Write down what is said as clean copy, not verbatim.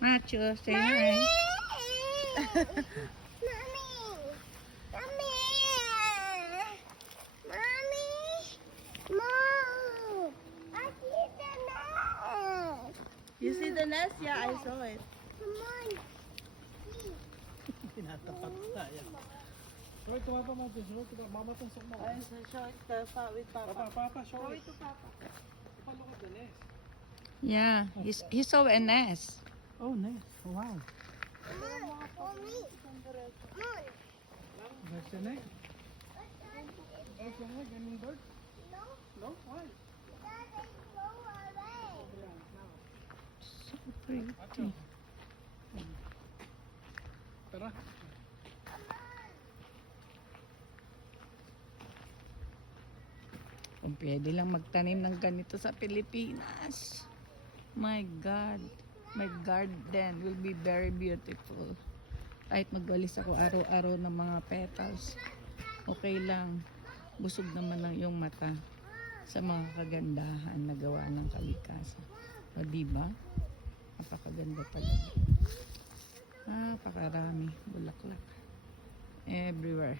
Macho, say hi. You see the nest? Yeah, I saw it. Tinatapat tayo. Show it to Papa Martin. Show it to Papa. Mama tusok mo. I show it to with Papa. Papa, show Show it. it to Papa. Papa, look at the nest. Yeah, he saw a nest. Oh, nest. Wow. That's the nest. That's the nest. Any bird? No? Why? So pretty. Tara. Kung pwede lang magtanim ng ganito sa Pilipinas. My God. My garden will be very beautiful. Kahit magwalis ako araw-araw ng mga petals. Okay lang. Busog naman ang iyong mata sa mga kagandahan na gawa ng kalikasan. O diba? Napakaganda talaga. Napakarami. Bulaklak. Everywhere.